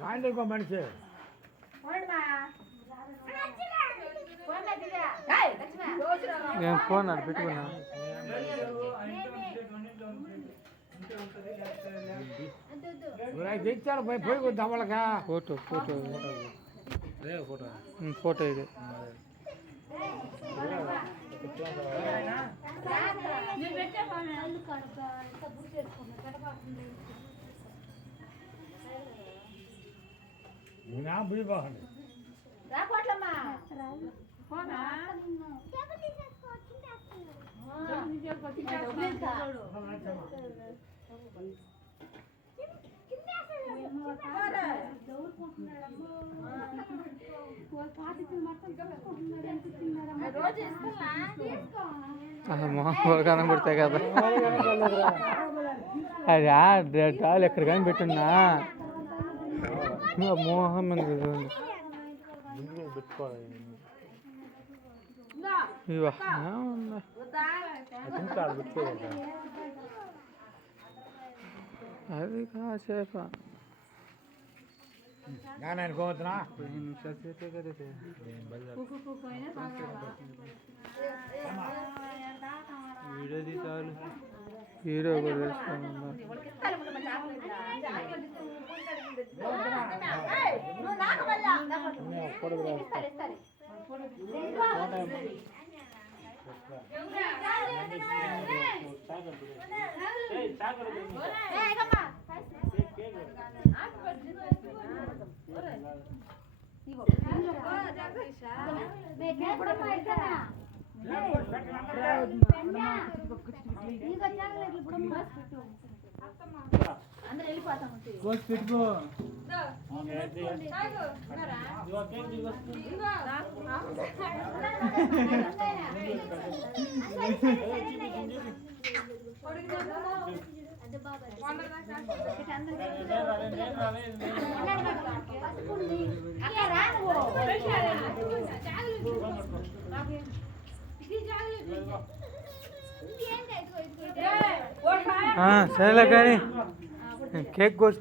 రాండి ఇంకో మనిషి ఫోన్ అది పెట్టుకున్నా తెచ్చారు పోయి కొద్దాం వాళ్ళకా ఫోటో ఫోటో ఫోటో ఫోటో ఇది బుడి బాగుంది కనబడతాయి కదా అది టాలు ఎక్కడికైనా పెట్టున్నా మోహం పెట్టుకోవాలి అది కాసేపు నేను అనుకోవచ్చునా వీడియో తీసాలు వీడియో కూడా పెట్టుకో సరేలే కానీ కేక్ కోసి